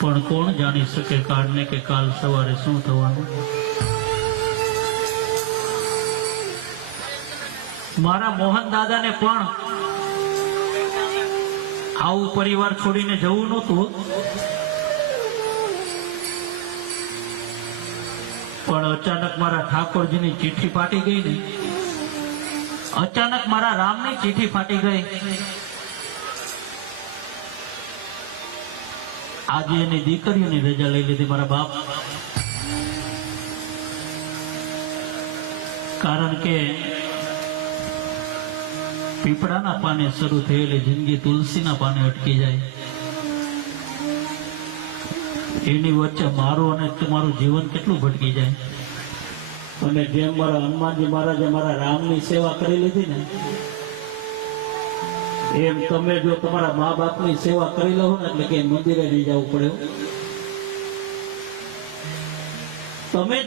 પણ કોણ જાણી શકે કાળને કે કાલ સવારે શું થવાનું? મારા મોહન દાદાને પણ આવું પરિવાર છોડીને જવું નહોતું. પણ અચાનક મારા ઠાકોરજીની ચિઠ્ઠી ફાટી ગઈ ને. અચાનક મારા રામની ચિઠ્ઠી ફાટી ગઈ. આજે એની દીકરીઓની રજા લઈ લીધી મારા બાપ. કારણ કે પીપળાના પાને શરૂ થયેલી જિંદગી તુલસીના પાને અટકી જાય. એની વચ્ચે મારું અને તમારું જીવન કેટલું ભટકી જાય. અને જેમ મારા હનુમાનજી મહારાજે મારા રામની સેવા કરી લીધી ને એમ તમે જો તમારા મા બાપની સેવા કરી લો ને એટલે કે મંદિરે લઈ જવું પડે તમે